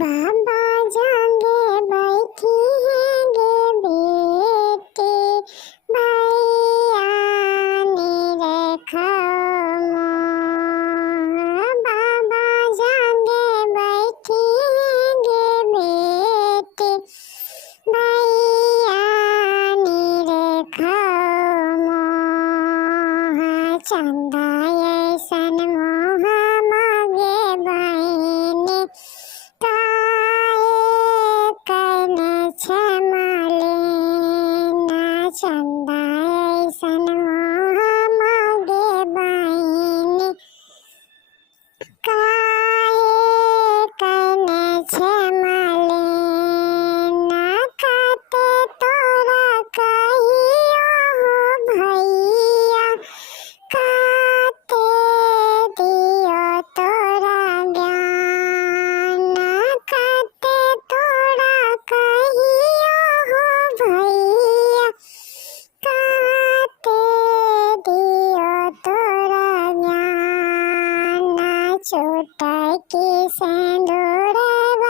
बाबा जागे बैठी हैं गे बेटी, भैया ने रखा मोह। बाबा जागे बैठी हैं गे बेटी, भैया ने रखा मोह। चंदा ऐसन मोह मांगे बहिनी, चंदा ऐसन मोह मांगे बहिनी, काहे कने छमले ना खाते तोरा कहियो हो भैया, खाते दियो तोरा ज्ञान, खाते तोरा कहियो हो भैया, खाते दियो तोरा ज्ञान। छोटा की सिंदूरवा